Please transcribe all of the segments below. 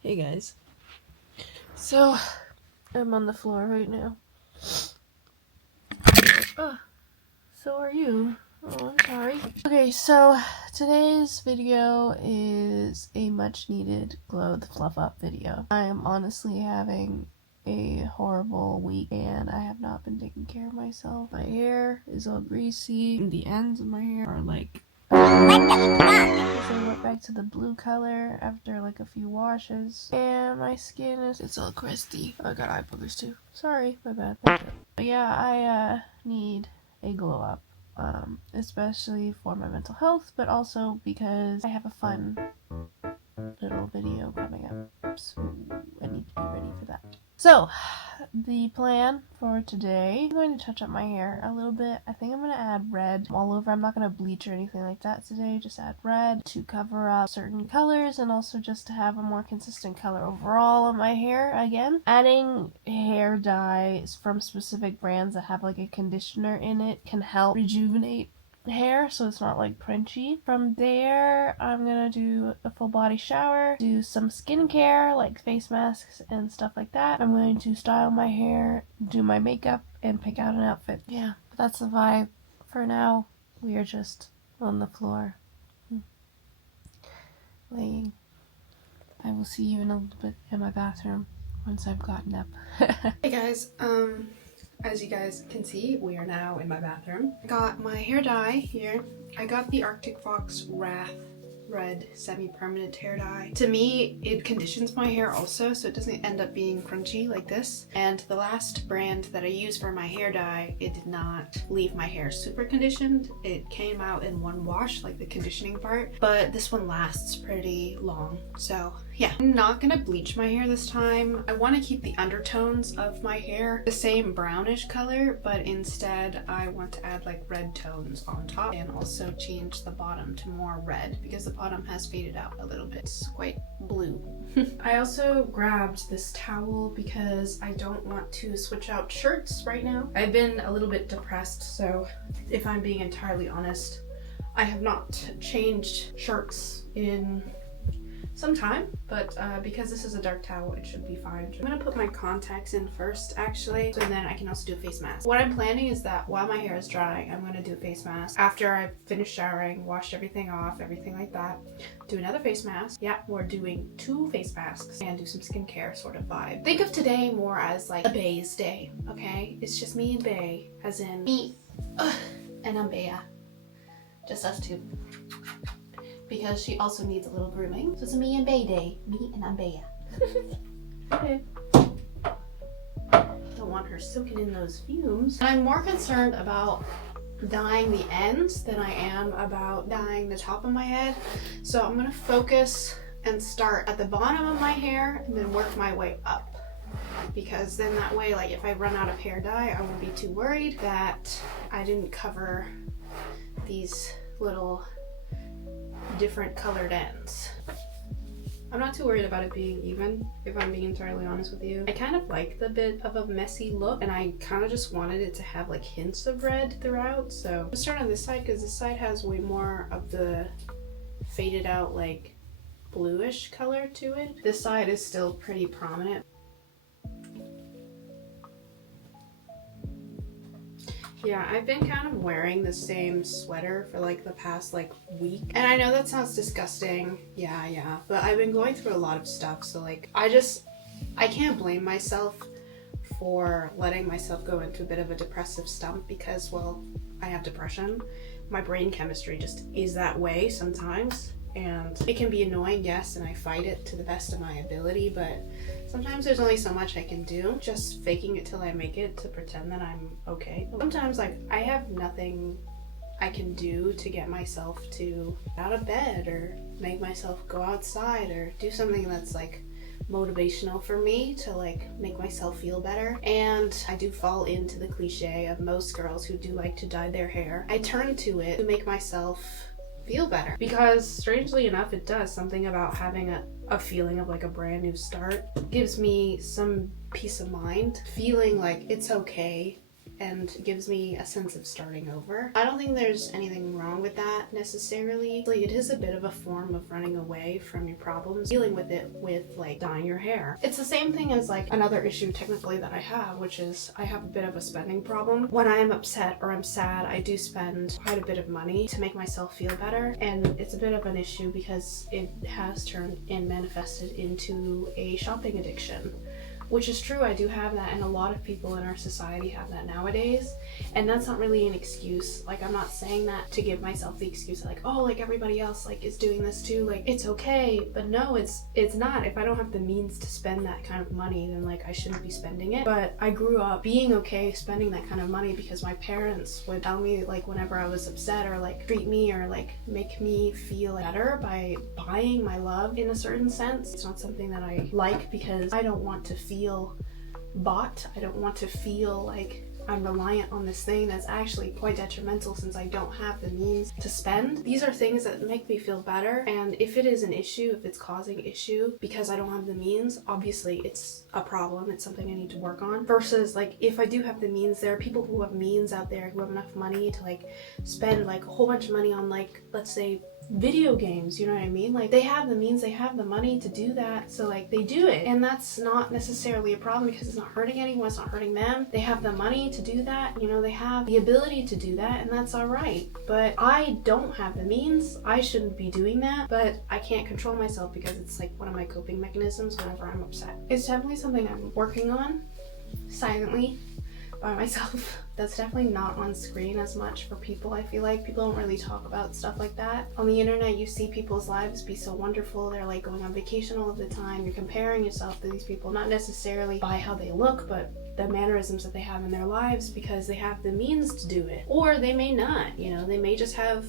Hey guys. So, I'm on the floor right now. So are you. Oh, I'm sorry. Okay, so today's video is a much needed Glow the Fluff Up video. I'm honestly having a horrible week and I have not been taking care of myself. My hair is all greasy. The ends of my hair are like because I went back to the blue color after like a few washes, and my skin it's all crusty. I got eye boogers too. Sorry, my bad. But yeah, I need a glow up, especially for my mental health, but also because I have a fun little video coming up, so I need to be ready for that. So, the plan for today, I'm going to touch up my hair a little bit. I think I'm going to add red all over. I'm not going to bleach or anything like that today, just add red to cover up certain colors and also just to have a more consistent color overall on my hair again. Adding hair dyes from specific brands that have like a conditioner in it can help rejuvenate hair so it's not like crunchy. From there, I'm gonna do a full body shower, do some skincare like face masks and stuff like that. I'm going to style my hair, do my makeup, and pick out an outfit. Yeah, but that's the vibe. For now, we are just on the floor laying. I will see you in a little bit in my bathroom once I've gotten up. Hey guys, as you guys can see, we are now in my bathroom. I got my hair dye here. I got the Arctic Fox Wrath Red semi-permanent hair dye. To me, it conditions my hair also, so it doesn't end up being crunchy like this. And the last brand that I used for my hair dye, it did not leave my hair super conditioned. It came out in one wash, like the conditioning part, but this one lasts pretty long. So yeah, I'm not gonna bleach my hair this time. I want to keep the undertones of my hair the same brownish color, but instead I want to add like red tones on top and also change the bottom to more red because the bottom has faded out a little bit. It's quite blue. I also grabbed this towel because I don't want to switch out shirts right now. I've been a little bit depressed, so if I'm being entirely honest, I have not changed shirts in some time, but because this is a dark towel, it should be fine. I'm gonna put my contacts in first, actually, so then I can also do a face mask. What I'm planning is that while my hair is drying, I'm gonna do a face mask. After I've finished showering, washed everything off, everything like that, do another face mask. Yeah, we're doing 2 face masks and do some skincare sort of vibe. Think of today more as like a Bay's day, okay? It's just me and Bay, as in me and I'm Bea. Just us two. Because she also needs a little grooming. So it's a me and Bay day. Me and I'm Bea. Okay. Don't want her soaking in those fumes. I'm more concerned about dyeing the ends than I am about dyeing the top of my head. So I'm gonna focus and start at the bottom of my hair and then work my way up. Because then that way, like if I run out of hair dye, I won't be too worried that I didn't cover these little different colored ends. I'm not too worried about it being even, if I'm being entirely honest with you. I kind of like the bit of a messy look, and I kind of just wanted it to have like hints of red throughout. So let's start on this side because this side has way more of the faded out like bluish color to it. This side is still pretty prominent. Yeah, I've been kind of wearing the same sweater for like the past like week. And I know that sounds disgusting. Yeah. But I've been going through a lot of stuff. So like, I can't blame myself for letting myself go into a bit of a depressive stump because, well, I have depression. My brain chemistry just is that way sometimes. And it can be annoying, yes, and I fight it to the best of my ability, but sometimes there's only so much I can do. Just faking it till I make it to pretend that I'm okay. Sometimes, like, I have nothing I can do to get myself to get out of bed or make myself go outside or do something that's, like, motivational for me to, like, make myself feel better. And I do fall into the cliche of most girls who do like to dye their hair. I turn to it to make myself feel better because strangely enough it does something about having a feeling of like a brand new start. It gives me some peace of mind, feeling like it's okay and gives me a sense of starting over. I don't think there's anything wrong with that necessarily. Like, it is a bit of a form of running away from your problems, dealing with it with like dyeing your hair. It's the same thing as like another issue technically that I have, which is I have a bit of a spending problem. When I am upset or I'm sad, I do spend quite a bit of money to make myself feel better, and it's a bit of an issue because it has turned and manifested into a shopping addiction. Which is true, I do have that, and a lot of people in our society have that nowadays, and that's not really an excuse. Like, I'm not saying that to give myself the excuse like, oh, like everybody else like is doing this too, like it's okay. But no, it's not. If I don't have the means to spend that kind of money, then like I shouldn't be spending it. But I grew up being okay spending that kind of money because my parents would tell me like whenever I was upset, or like treat me or like make me feel better by buying my love in a certain sense. It's not something that I like because I don't want to feel bought. I don't want to feel like I'm reliant on this thing that's actually quite detrimental since I don't have the means to spend. These are things that make me feel better, and if it is an issue, if it's causing issue because I don't have the means, obviously it's a problem. It's something I need to work on. Versus like if I do have the means, there are people who have means out there who have enough money to like spend like a whole bunch of money on like, let's say, video games, you know what I mean? Like, they have the means, they have the money to do that, so like they do it, and that's not necessarily a problem because it's not hurting anyone, it's not hurting them. They have the money to do that, you know, they have the ability to do that, and that's all right. But I don't have the means. I shouldn't be doing that, but I can't control myself because it's like one of my coping mechanisms whenever I'm upset. It's definitely something I'm working on silently by myself. That's definitely not on screen as much for people. I feel like people don't really talk about stuff like that. On the internet, you see people's lives be so wonderful. They're like going on vacation all of the time. You're comparing yourself to these people, not necessarily by how they look, but the mannerisms that they have in their lives because they have the means to do it. Or they may not, you know, they may just have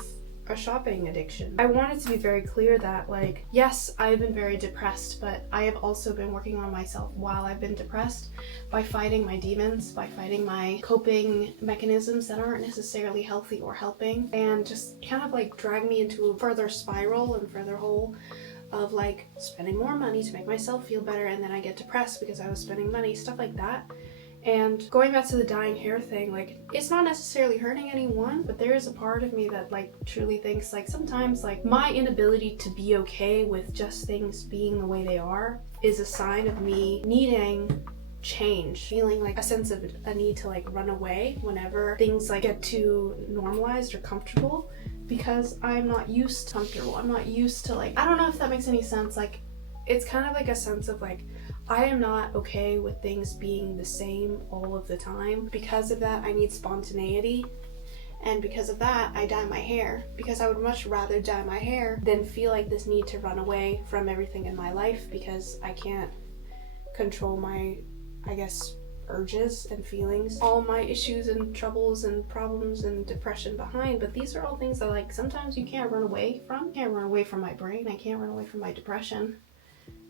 a shopping addiction. I wanted to be very clear that like, yes, I've been very depressed, but I have also been working on myself while I've been depressed by fighting my demons, by fighting my coping mechanisms that aren't necessarily healthy or helping, and just kind of like drag me into a further spiral and further hole of like spending more money to make myself feel better, and then I get depressed because I was spending money, stuff like that. And going back to the dyeing hair thing, like, it's not necessarily hurting anyone, but there is a part of me that like truly thinks like sometimes like my inability to be okay with just things being the way they are is a sign of me needing change, feeling like a sense of a need to like run away whenever things like get too normalized or comfortable, because I'm not used to comfortable. I'm not used to like, I don't know if that makes any sense. Like, it's kind of like a sense of like, I am not okay with things being the same all of the time. Because of that, I need spontaneity. And because of that, I dye my hair. Because I would much rather dye my hair than feel like this need to run away from everything in my life because I can't control my, I guess, urges and feelings. All my issues and troubles and problems and depression behind. But these are all things that like sometimes you can't run away from. I can't run away from my brain. I can't run away from my depression.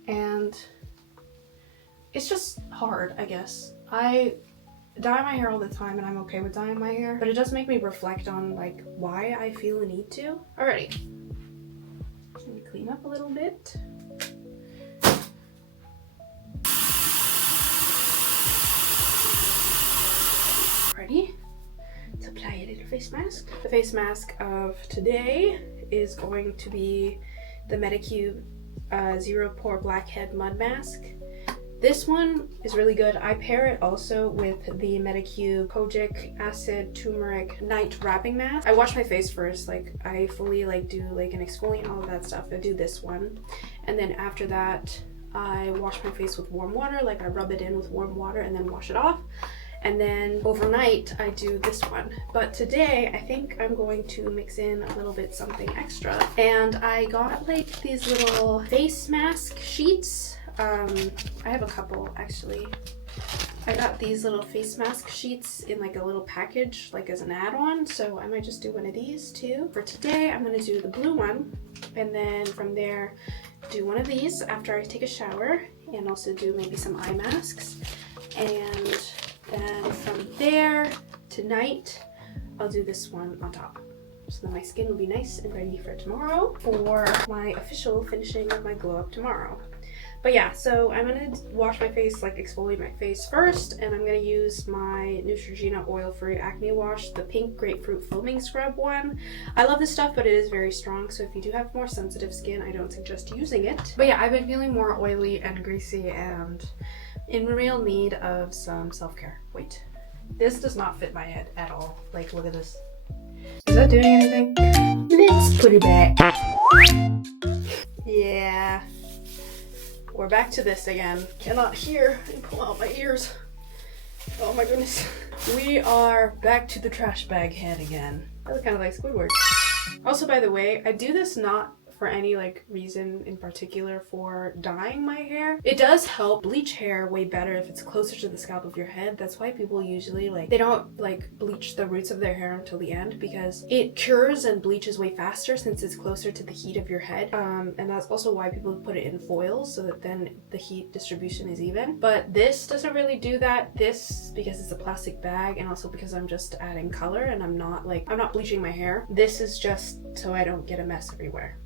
And it's just hard, I guess. I dye my hair all the time and I'm okay with dyeing my hair, but it does make me reflect on like why I feel a need to. Alrighty, let me clean up a little bit. Ready to apply a little face mask. The face mask of today is going to be the Medicube Zero Pore Blackhead Mud Mask. This one is really good. I pair it also with the Medicube Kojic Acid Turmeric Night Wrapping Mask. I wash my face first, like I fully like do like an exfoliant, all of that stuff. I do this one, and then after that I wash my face with warm water, like I rub it in with warm water and then wash it off. And then overnight I do this one. But today I think I'm going to mix in a little bit something extra. And I got like these little face mask sheets. I have a couple actually. I got these little face mask sheets in like a little package, like as an add-on, so I might just do one of these too. For today I'm gonna do the blue one, and then from there do one of these after I take a shower, and also do maybe some eye masks. And then from there tonight I'll do this one on top, so that my skin will be nice and ready for tomorrow for my official finishing of my glow up tomorrow. But yeah, so I'm gonna wash my face, like exfoliate my face first, and I'm gonna use my Neutrogena oil-free acne wash, the pink grapefruit foaming scrub one. I love this stuff, but it is very strong, so if you do have more sensitive skin, I don't suggest using it. But yeah, I've been feeling more oily and greasy and in real need of some self-care. Wait, this does not fit my head at all. Like, look at this. Is that doing anything? Let's put it back. Yeah. We're back to this again. Cannot hear and pull out my ears. Oh my goodness. We are back to the trash bag head again. I look kind of like Squidward. Also, by the way, I do this not for any like reason in particular for dyeing my hair. It does help bleach hair way better if it's closer to the scalp of your head. That's why people usually they don't bleach the roots of their hair until the end, because it cures and bleaches way faster since it's closer to the heat of your head. And that's also why people put it in foils, so that then the heat distribution is even. But this doesn't really do that. This, because it's a plastic bag, and also because I'm just adding color and I'm not bleaching my hair. This is just so I don't get a mess everywhere.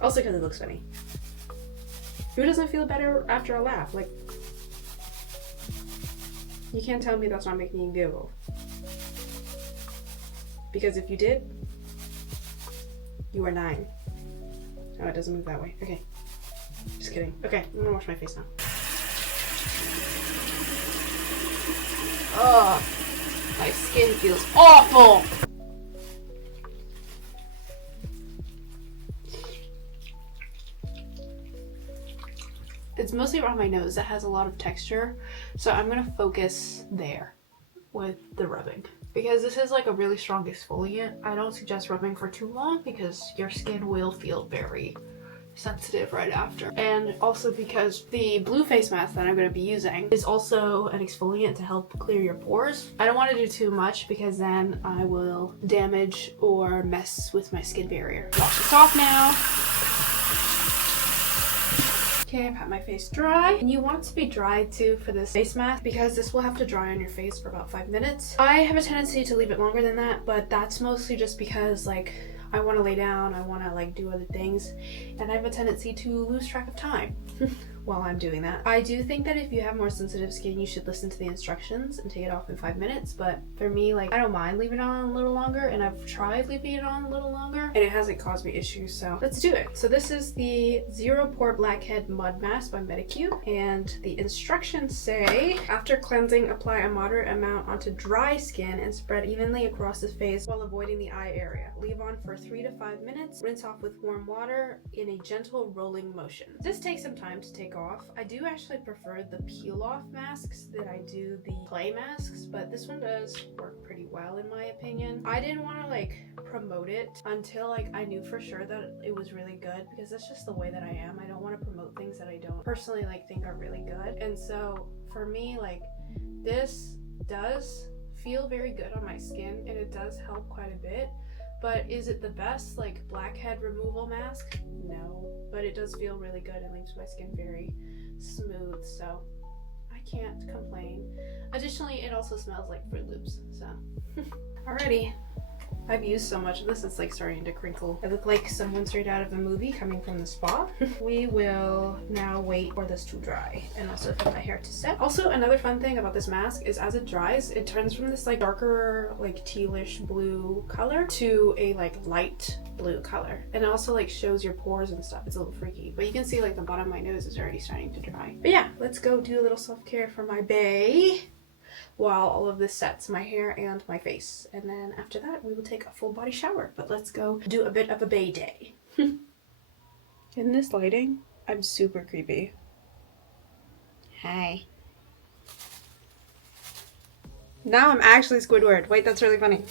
Also because it looks funny. Who doesn't feel better after a laugh? Like, you can't tell me that's not making you giggle. Because if you did, you are 9. Oh, it doesn't move that way. Okay. Just kidding. Okay, I'm gonna wash my face now. Ugh. My skin feels awful! It's mostly around my nose that has a lot of texture, so I'm gonna focus there with the rubbing. Because this is like a really strong exfoliant, I don't suggest rubbing for too long because your skin will feel very sensitive right after. And also because the blue face mask that I'm going to be using is also an exfoliant to help clear your pores. I don't want to do too much because then I will damage or mess with my skin barrier. Wash this off now. Okay, I've had my face dry. And you want it to be dry too for this face mask because this will have to dry on your face for about 5 minutes. I have a tendency to leave it longer than that, but that's mostly just because I want to lay down, I want to do other things, and I have a tendency to lose track of time while I'm doing that. I do think that if you have more sensitive skin, you should listen to the instructions and take it off in 5 minutes, but for me, I don't mind leaving it on a little longer, and I've tried leaving it on a little longer, and it hasn't caused me issues, so let's do it. So this is the Zero Pore Blackhead Mud Mask by Medicube, and the instructions say, after cleansing, apply a moderate amount onto dry skin and spread evenly across the face while avoiding the eye area. Leave on for 3 to 5 minutes. Rinse off with warm water in a gentle rolling motion. This takes some time to take off. I do actually prefer the peel off masks that I do the clay masks, but this one does work pretty well in my opinion. I didn't want to promote it until I knew for sure that it was really good, because that's just the way that I am. I don't want to promote things that I don't personally think are really good. And so for me, this does feel very good on my skin and it does help quite a bit. But is it the best blackhead removal mask? No, but it does feel really good and leaves my skin very smooth, so I can't complain. Additionally, it also smells like Fruit Loops, so. Alrighty. I've used so much of this, it's starting to crinkle. I look like someone straight out of a movie coming from the spa. We will now wait for this to dry and also for my hair to set. Also, another fun thing about this mask is as it dries, it turns from this darker tealish blue color to a light blue color. And it also shows your pores and stuff. It's a little freaky, but you can see the bottom of my nose is already starting to dry. But yeah, let's go do a little self-care for my bae while all of this sets, my hair and my face. And then after that, we will take a full body shower. But let's go do a bit of a bae day. In this lighting, I'm super creepy. Hi. Now I'm actually Squidward. Wait, that's really funny.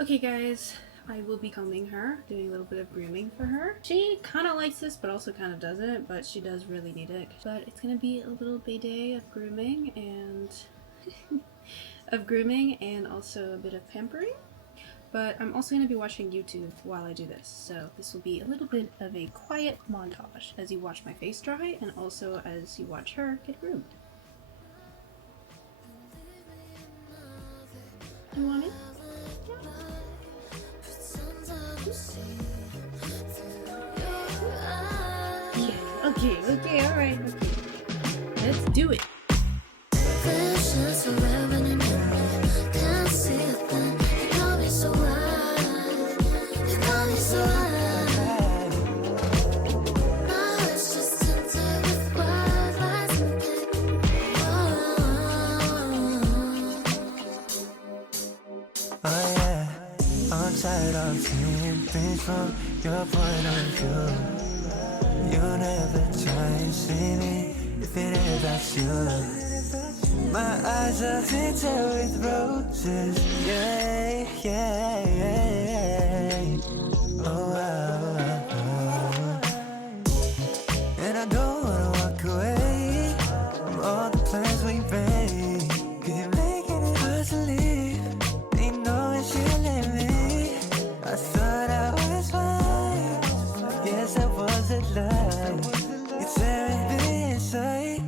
Okay guys, I will be combing her, doing a little bit of grooming for her. She kind of likes this, but also kind of doesn't, but she does really need it. But it's gonna be a little day of grooming and also a bit of pampering. but I'm also going to be watching YouTube while I do this, so this will be a little bit of a quiet montage as you watch my face dry and also as you watch her get groomed. Do you want it? Yeah. Okay, alright, okay. Let's do it. Oh yeah, I'm tired of seeing things from your point of view. You never try to see me if it ain't about you. My eyes are tinted with roses, yeah, yeah, yeah. Oh, oh, oh, oh. And I don't wanna walk away from all the plans we made. 'Cause you're making it hard to leave. Ain't no one killing me. I thought I was fine. I guess I wasn't lying. You're tearing me inside.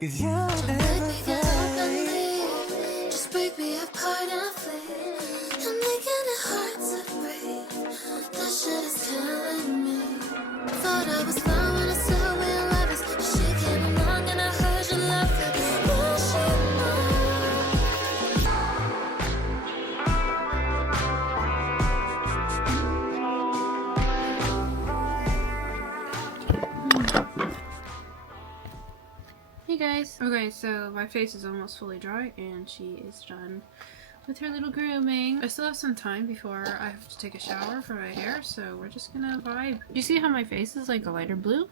'Cause you're never fine. Just break me apart and flee. I'm making it hard to breathe. That shit is killing me. Thought I was fine when I said we love us. She came along and I heard you love her. Will she know? Hey guys! Okay, so my face is almost fully dry and she is done with her little grooming. I still have some time before I have to take a shower for my hair, so we're just gonna vibe. You see how my face is like a lighter blue?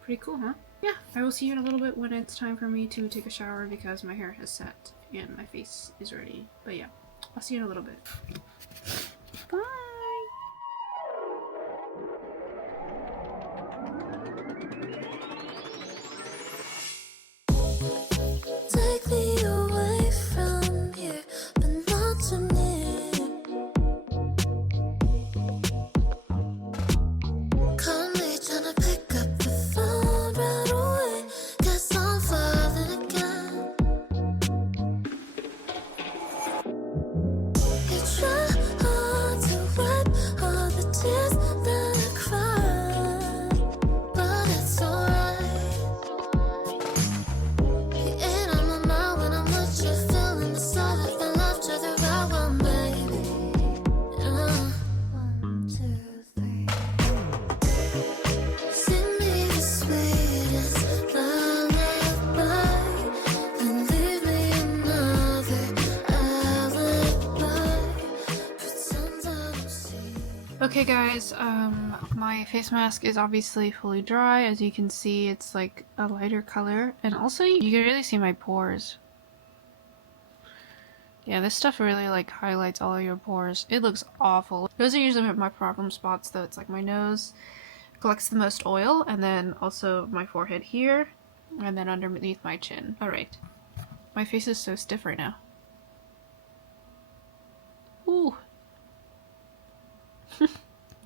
Pretty cool, huh? Yeah, I will see you in a little bit when it's time for me to take a shower because my hair has set and my face is ready. But yeah, I'll see you in a little bit. Bye! Take me away from here, but not too near. Call me tryna pick up the phone right away. Guess I'm falling again. You try hard to wipe all the tears that I cried, but it's alright. You ain't on my mind when I'm with you, feeling the side of the laughter throughout one, baby. 1, 2, 3. Sing me the sweetest lullaby, then leave me another alibi. Pretend I don't see. Okay guys, my face mask is obviously fully dry. As you can see, it's like a lighter color, and also you can really see my pores. Yeah, this stuff really like highlights all of your pores. It looks awful. Those are usually my problem spots though. It's like my nose collects the most oil, and then also my forehead here, and then underneath my chin. Alright. My face is so stiff right now. Ooh.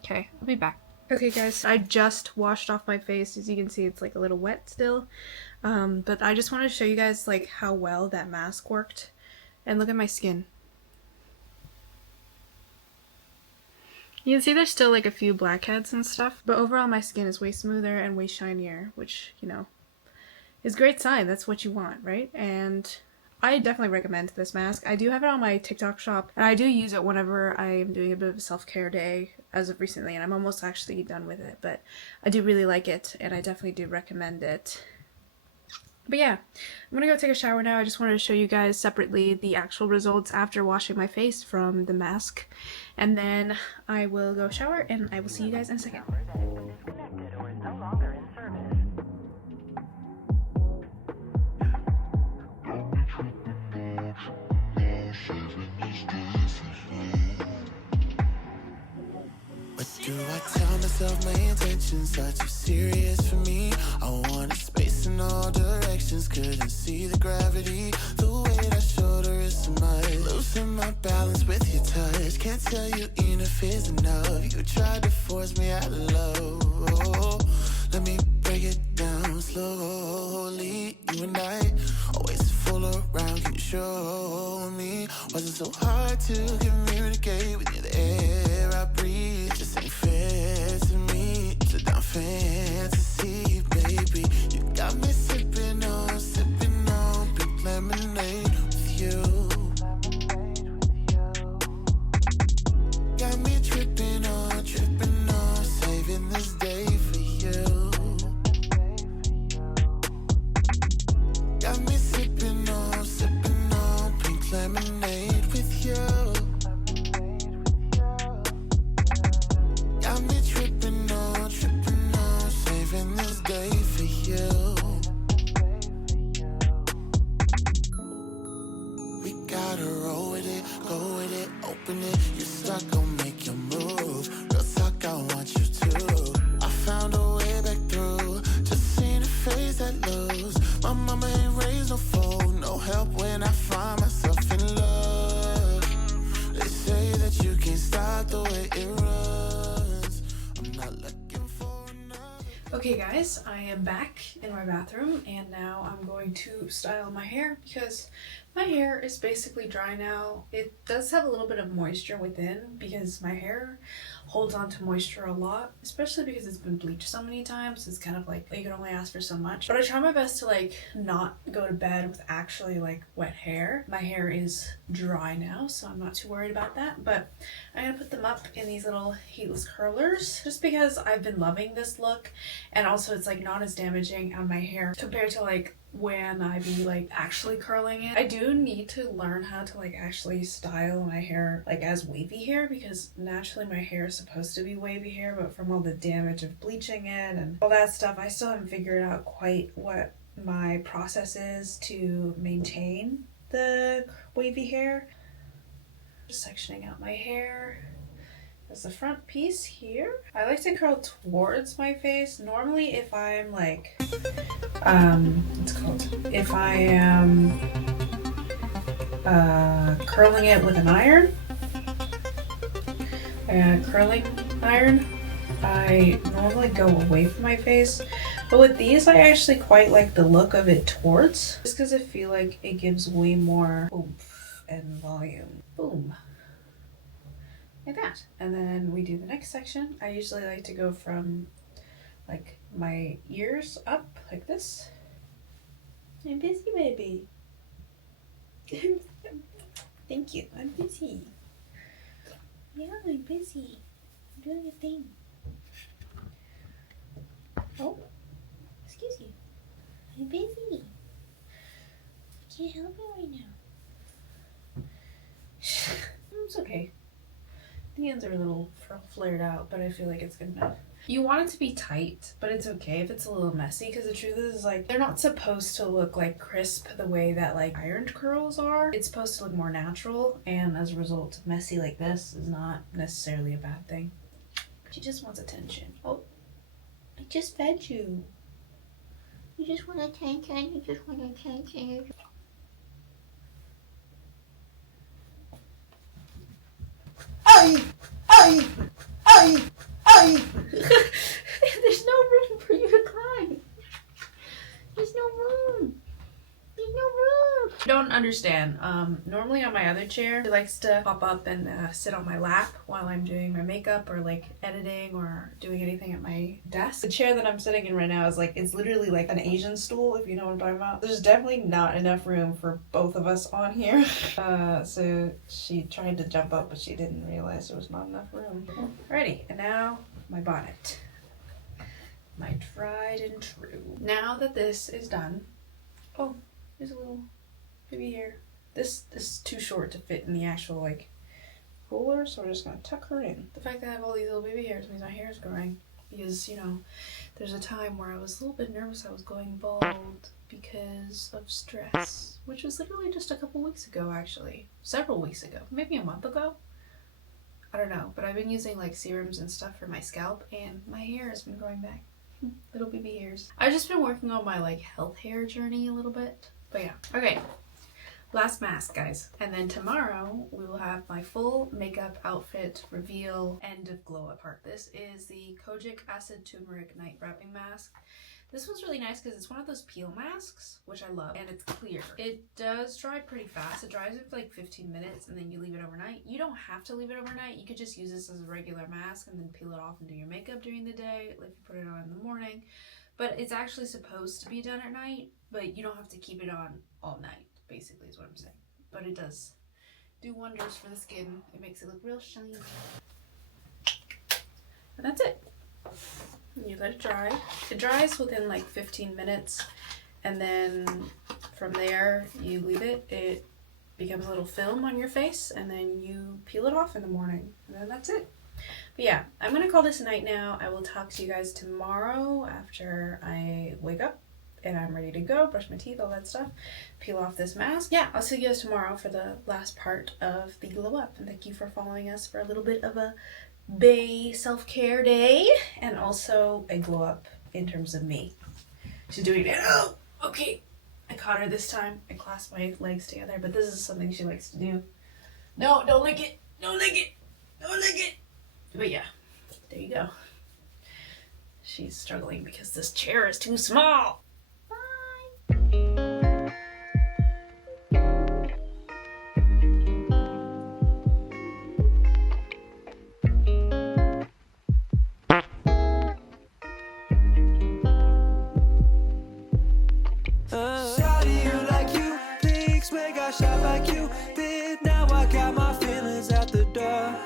Okay, I'll be back. Okay guys, I just washed off my face. As you can see, it's like a little wet still. But I just wanted to show you guys like how well that mask worked. And look at my skin. You can see there's still like a few blackheads and stuff, but overall my skin is way smoother and way shinier, which, you know, is a great sign. That's what you want, right? And I definitely recommend this mask. I do have it on my TikTok shop, and I do use it whenever I'm doing a bit of a self-care day as of recently, and I'm almost actually done with it, but I do really like it, and I definitely do recommend it. But yeah, I'm gonna go take a shower now. I just wanted to show you guys separately the actual results after washing my face from the mask, and then I will go shower, and I will see you guys in a second. What do do I tell myself my intentions are too serious for me? I wanted space in all directions, couldn't see the gravity. The weight I shoulder is so much. Losing my balance with your touch. Can't tell you enough is enough. You tried to force me out of love. Let me break it down slowly. You and I always fool around. Can you show me? Was it so hard to communicate with you? The air I breathe just ain't fair to me. It's a down fantasy, baby. You got me sipping on pink lemonade with you. Got me tripping on, saving this day for you. Got me sipping on pink lemonade with you. Got me tripping on, saving this day for you. We gotta roll with it, go with it, open it. You're stuck, gon' make your move. Real talk, I want you to. I found a way back through. Just seen a face that lose. My mama ain't raised no fool. No help when I find myself in love. They say that you can't stop the way it runs. I'm not looking for another. Okay guys, I am back in my bathroom and now I'm going to style my hair because my hair is basically dry now. It does have a little bit of moisture within because my hair holds on to moisture a lot, especially because it's been bleached so many times. It's kind of like you can only ask for so much. But I try my best to like not go to bed with actually like wet hair. My hair is dry now, so I'm not too worried about that. But I'm gonna put them up in these little heatless curlers just because I've been loving this look, and also it's like not as damaging on my hair compared to like when I be like actually curling it. I do need to learn how to like actually style my hair like as wavy hair because naturally my hair is supposed to be wavy hair, but from all the damage of bleaching it and all that stuff, I still haven't figured out quite what my process is to maintain the wavy hair. Just sectioning out my hair. There's the front piece here. I like to curl towards my face. Normally if I'm like, if I am curling it with an iron, curling iron, I normally go away from my face. But with these, I actually quite like the look of it towards, just because I feel like it gives way more oomph and volume. Boom. Like that. And then we do the next section. I usually like to go from like my ears up like this. I'm busy, baby. Thank you. I'm busy. Yeah, I'm busy. I'm doing a thing. Oh, excuse you. I'm busy. I can't help you right now. It's okay. The ends are a little flared out, but I feel like it's good enough. You want it to be tight, but it's okay if it's a little messy because the truth is like they're not supposed to look like crisp the way that like ironed curls are. It's supposed to look more natural, and as a result, messy like this is not necessarily a bad thing. She just wants attention. Oh, I just fed you. You just want attention. You just want attention. There's no room for you to climb. There's no room. There's no room. I don't understand. Normally on my other chair, she likes to pop up and sit on my lap while I'm doing my makeup or like editing or doing anything at my desk. The chair that I'm sitting in right now is like, it's literally like an Asian stool, if you know what I'm talking about. There's definitely not enough room for both of us on here. So she tried to jump up, but she didn't realize there was not enough room. Alrighty, and now my bonnet. My tried and true. Now that this is done, oh, there's a little baby hair. This is too short to fit in the actual like roller, so we're just gonna tuck her in. The fact that I have all these little baby hairs means my hair is growing because, you know, there's a time where I was a little bit nervous I was going bald because of stress, which was literally just a couple weeks ago, actually. Several weeks ago, maybe a month ago. I don't know, but I've been using like serums and stuff for my scalp, and my hair has been growing back. Little baby hairs. I've just been working on my like health hair journey a little bit. But yeah. Okay. Last mask, guys. And then tomorrow we will have my full makeup outfit reveal end of glow up part. This is the Kojic Acid Turmeric Night Wrapping Mask. This one's really nice because it's one of those peel masks, which I love, and it's clear. It does dry pretty fast. It dries in for like 15 minutes and then you leave it overnight. You don't have to leave it overnight. You could just use this as a regular mask and then peel it off and do your makeup during the day, like if you put it on in the morning. But it's actually supposed to be done at night, but you don't have to keep it on all night, basically is what I'm saying. But it does do wonders for the skin. It makes it look real shiny. And that's it. You let it dry. It dries within like 15 minutes, and then from there you leave it. It becomes a little film on your face, and then you peel it off in the morning, and then that's it. But yeah, I'm gonna call this a night now. I will talk to you guys tomorrow after I wake up and I'm ready to go, brush my teeth, all that stuff, peel off this mask. Yeah, I'll see you guys tomorrow for the last part of the glow up, and thank you for following us for a little bit of a Bay self-care day, and also a glow up in terms of me. She's doing it. Oh, okay. I caught her this time. I clasped my legs together, but this is something she likes to do. No, don't lick it. Don't lick it. Don't lick it. But yeah, there you go. She's struggling because this chair is too small. Bye. Shawty, you like you, pigs, make I shop like you did. Now I got my feelings at the door.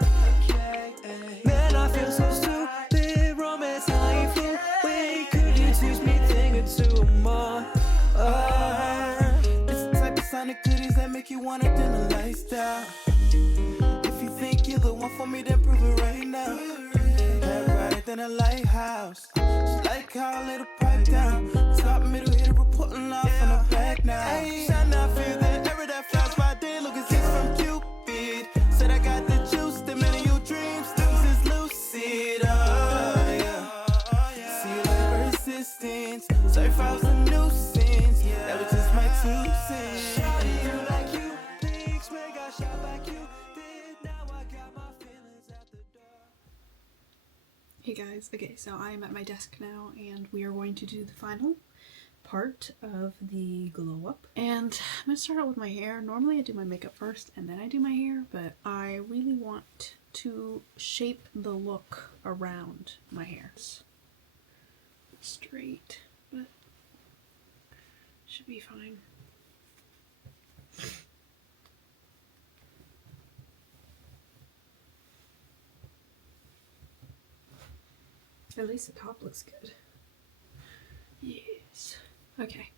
Man, I feel so stupid, romance, I ain't fluid. Could you teach me a thing or two more? This type of sonic goodies that make you wanna do the lifestyle. If you think you're the one for me, then prove it right now. That brighter than a lighthouse. Just like how I let it pipe down. Top middle hitter, we're pulling off on the back now. Shine now, feel the error that flies by day. Look at this from Cupid. Said I got the juice, the man of your dreams. This is lucid. Oh, yeah. See you like persistence. Sorry if I was a nuisance. That was just my 2 cents. Shawty, you like you, pigs, make I shop like you did. Now I got my feelings at the door. Hey guys, okay, so I am at my desk now, and we are going to do the final part of the glow up. And I'm gonna start out with my hair. Normally I do my makeup first and then I do my hair, but I really want to shape the look around my hair. Straight, but should be fine. At least the top looks good. Yes. Okay.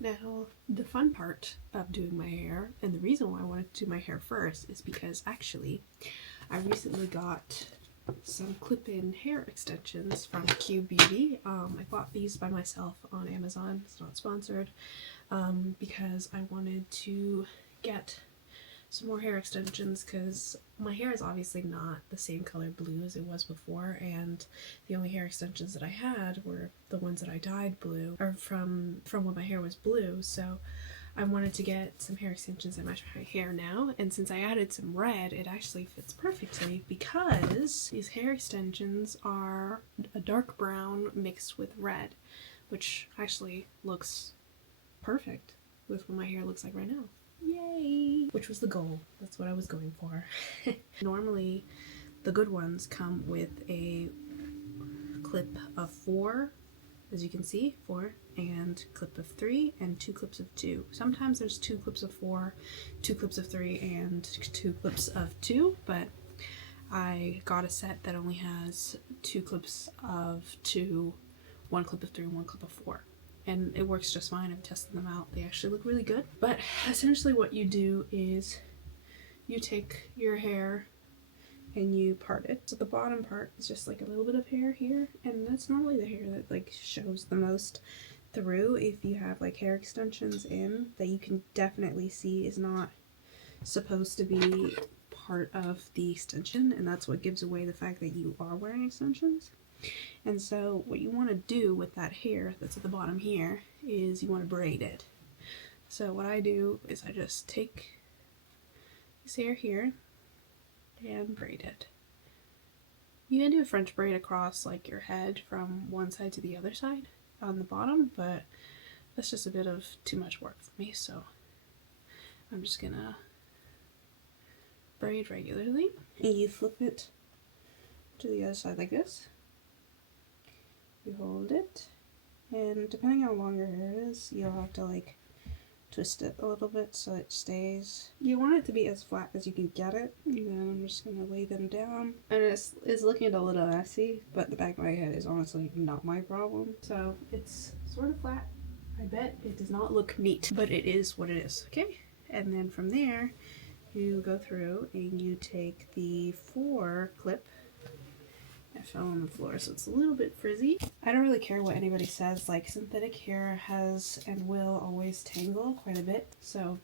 Now, the fun part of doing my hair, and the reason why I wanted to do my hair first, is because actually I recently got some clip-in hair extensions from Q Beauty. I bought these by myself on Amazon. It's not sponsored, because I wanted to get some more hair extensions because my hair is obviously not the same color blue as it was before, and the only hair extensions that I had were the ones that I dyed blue, or from when my hair was blue. So I wanted to get some hair extensions that match my hair now, and since I added some red, it actually fits perfectly because these hair extensions are a dark brown mixed with red, which actually looks perfect with what my hair looks like right now. Yay! Which was the goal. That's what I was going for. Normally, the good ones come with a clip of 4, as you can see, 4, and clip of 3, and 2 clips of 2. Sometimes there's 2 clips of 4, 2 clips of 3, and 2 clips of 2, but I got a set that only has 2 clips of 2, 1 clip of 3, and 1 clip of 4. And it works just fine. I've tested them out. They actually look really good. But essentially what you do is you take your hair and you part it. So the bottom part is just like a little bit of hair here, and that's normally the hair that like shows the most through if you have like hair extensions in, that you can definitely see is not supposed to be part of the extension, and that's what gives away the fact that you are wearing extensions. And so what you want to do with that hair that's at the bottom here is you want to braid it. So what I do is I just take this hair here and braid it. You can do a French braid across like your head from one side to the other side on the bottom, but that's just a bit of too much work for me, so I'm just gonna braid regularly. And you flip it to the other side like this. You hold it, and depending on how long your hair is, you'll have to like twist it a little bit so it stays. You want it to be as flat as you can get it, and then I'm just gonna lay them down. And it's looking a little messy, but the back of my head is honestly not my problem. So it's sort of flat. I bet it does not look neat, but it is what it is, okay? And then from there, you go through and you take the 4 clip. I fell on the floor, so it's a little bit frizzy. I don't really care what anybody says, like synthetic hair has and will always tangle quite a bit, so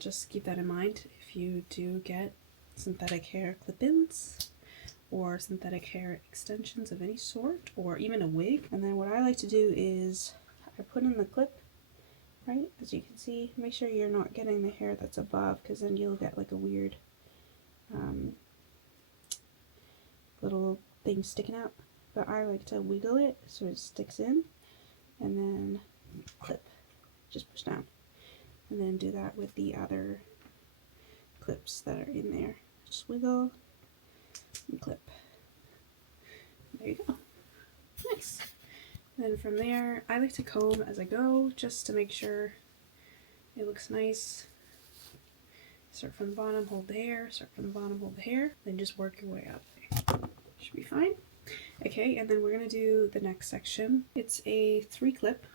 just keep that in mind if you do get synthetic hair clip-ins or synthetic hair extensions of any sort, or even a wig. And then what I like to do is I put in the clip, right, as you can see. Make sure you're not getting the hair that's above, because then you'll get like a weird little thing sticking out. But I like to wiggle it so it sticks in, and then clip, just push down, and then do that with the other clips that are in there. Just wiggle and clip. There you go. Nice. Then from there, I like to comb as I go just to make sure it looks nice. Start from the bottom, hold the hair, start from the bottom, hold the hair, then just work your way up. Should be fine. Okay, and then we're gonna do the next section. It's a 3 clip,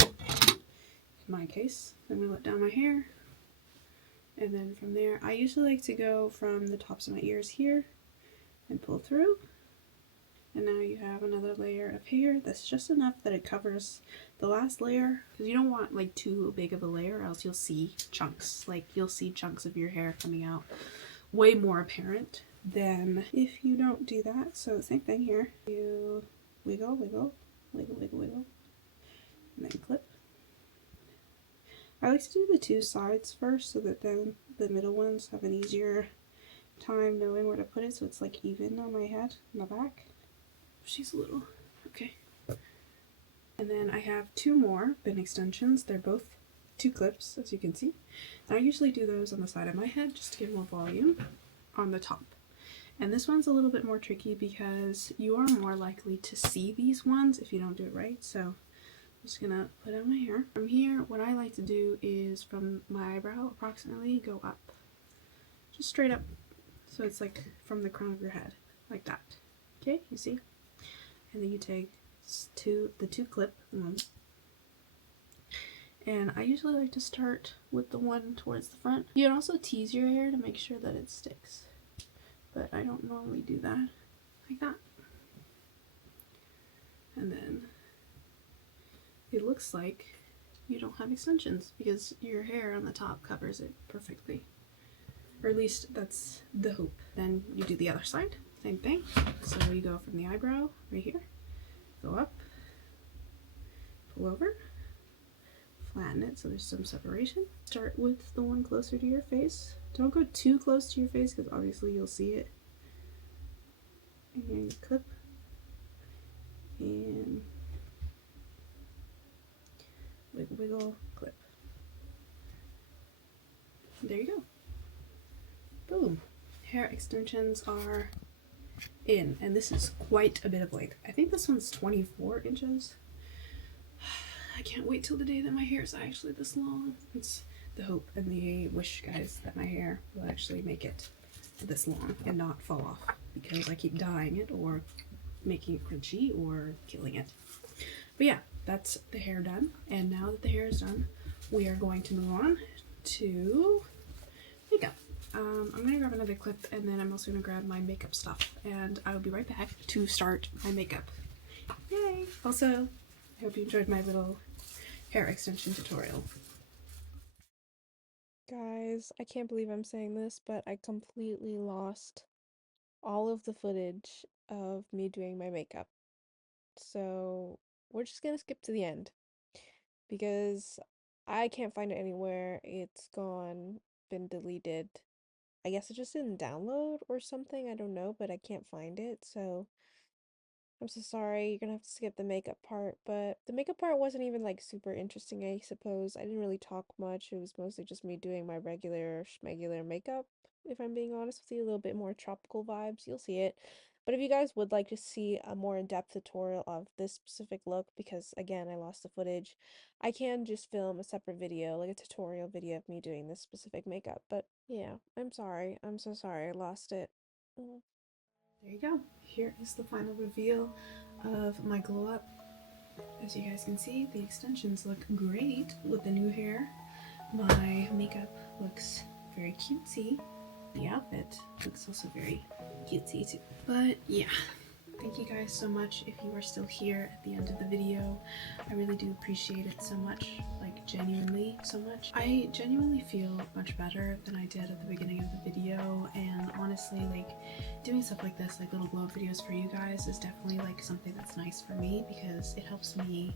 in my case. I'm gonna let down my hair, and then from there, I usually like to go from the tops of my ears here and pull through. And now you have another layer of hair that's just enough that it covers the last layer, because you don't want like too big of a layer, or else you'll see chunks. Like you'll see chunks of your hair coming out way more apparent than if you don't do that. So the same thing here. You wiggle, wiggle, wiggle, wiggle, wiggle, and then clip. I like to do the 2 sides first so that then the middle ones have an easier time knowing where to put it, so it's like even on my head in the back. She's a little, okay. And then I have 2 more bin extensions. They're both 2 clips, as you can see. And I usually do those on the side of my head just to give more volume on the top. And this one's a little bit more tricky because you are more likely to see these ones if you don't do it right. So I'm just gonna put out my hair. From here, what I like to do is from my eyebrow approximately go up. Just straight up. So it's like from the crown of your head, like that. Okay, you see? And then you take the 2 clip ones. And I usually like to start with the one towards the front. You can also tease your hair to make sure that it sticks, but I don't normally do that, like that. And then it looks like you don't have extensions because your hair on the top covers it perfectly. Or at least that's the hope. Then you do the other side, same thing. So you go from the eyebrow right here, go up, pull over, flatten it so there's some separation. Start with the one closer to your face. Don't go too close to your face because obviously you'll see it. And clip, and wiggle, wiggle, clip. There you go. Boom. Hair extensions are in, and this is quite a bit of length. I think this one's 24 inches. I can't wait till the day that my hair is actually this long. It's the hope and the wish, guys, that my hair will actually make it this long and not fall off because I keep dyeing it or making it crunchy or killing it. But yeah, that's the hair done. And now that the hair is done, we are going to move on to makeup. I'm gonna grab another clip, and then I'm also gonna grab my makeup stuff, and I will be right back to start my makeup. Yay! Also, I hope you enjoyed my little hair extension tutorial. Guys, I can't believe I'm saying this, but I completely lost all of the footage of me doing my makeup. So we're just gonna skip to the end because I can't find it anywhere. It's gone, been deleted. I guess it just didn't download or something. I don't know, but I can't find it. So I'm so sorry. You're gonna have to skip the makeup part, but the makeup part wasn't even like super interesting, I suppose. I didn't really talk much. It was mostly just me doing my regular schmegular makeup, if I'm being honest with you, a little bit more tropical vibes. You'll see it. But if you guys would like to see a more in-depth tutorial of this specific look, because again, I lost the footage, I can just film a separate video, like a tutorial video of me doing this specific makeup. But yeah, I'm sorry. I'm so sorry I lost it. Mm. There you go. Here is the final reveal of my glow up. As you guys can see, the extensions look great with the new hair. My makeup looks very cutesy. The outfit looks also very cutesy too. But yeah, thank you guys so much if you are still here at the end of the video. I really do appreciate it so much, like genuinely so much. I genuinely feel much better than I did at the beginning of the video, and honestly, like doing stuff like this, like little glow up videos for you guys, is definitely like something that's nice for me because it helps me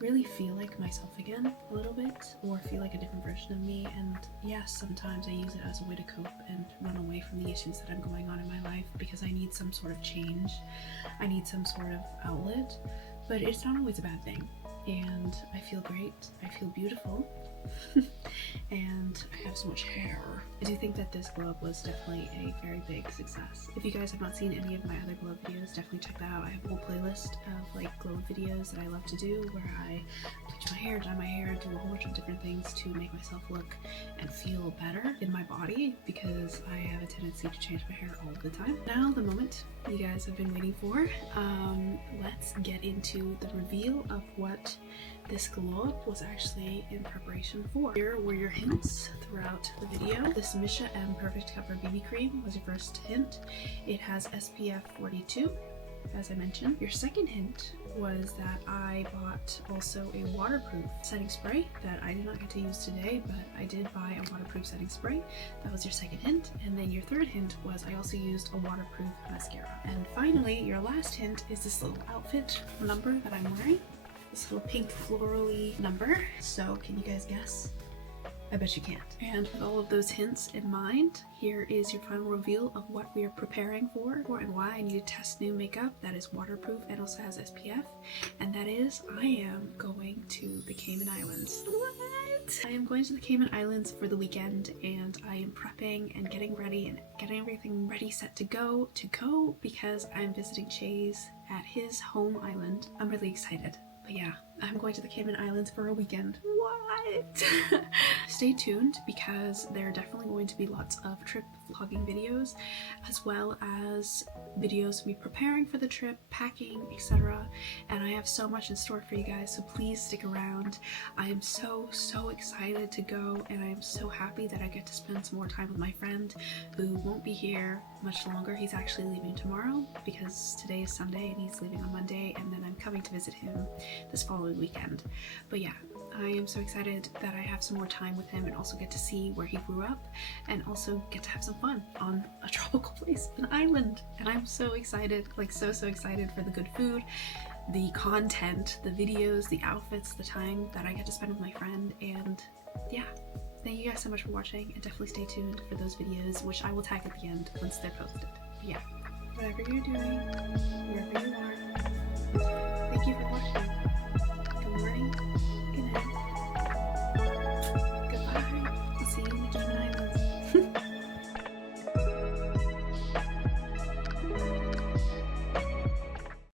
really feel like myself again a little bit, or feel like a different version of me. And yes, sometimes I use it as a way to cope and run away from the issues that I'm going on in my life because I need some sort of change. I need some sort of outlet, but it's not always a bad thing. And I feel great, I feel beautiful, and I have so much hair. I do think that this glow up was definitely a very big success. If you guys have not seen any of my other glow up videos, definitely check that out. I have a whole playlist of like glow up videos that I love to do where I bleach my hair, dye my hair, do a whole bunch of different things to make myself look and feel better in my body because I have a tendency to change my hair all the time. Now the moment you guys have been waiting for, let's get into the reveal of what this glow up was actually in preparation for. Here were your hints throughout the video. This Misha M Perfect Cover BB Cream was your first hint. It has SPF 42, as I mentioned. Your second hint was that I bought also a waterproof setting spray that I did not get to use today, but I did buy a waterproof setting spray. That was your second hint. And then your third hint was I also used a waterproof mascara. And finally, your last hint is this little outfit number that I'm wearing. This little pink florally number. So can you guys guess? I bet you can't. And with all of those hints in mind, here is your final reveal of what we are preparing for and why I need to test new makeup that is waterproof and also has SPF. And that is, I am going to the Cayman Islands. What? I am going to the Cayman Islands for the weekend, and I am prepping and getting ready and getting everything ready, set to go because I'm visiting Chase at his home island. I'm really excited. But yeah, I'm going to the Cayman Islands for a weekend. What? Stay tuned because there are definitely going to be lots of trip vlogging videos, as well as videos of me preparing for the trip, packing, etc. And I have so much in store for you guys, so please stick around. I am so excited to go, and I am so happy that I get to spend some more time with my friend who won't be here much longer. He's actually leaving tomorrow because today is Sunday and he's leaving on Monday, and then I'm coming to visit him this following weekend. But yeah, I am so excited that I have some more time with him and also get to see where he grew up and also get to have some fun on a tropical place, an island. And I'm so excited, like so excited for the good food, the content, the videos, the outfits, the time that I get to spend with my friend. And yeah, thank you guys so much for watching, and definitely stay tuned for those videos, which I will tag at the end once they're posted. But yeah, whatever you're doing, wherever you are, thank you for watching.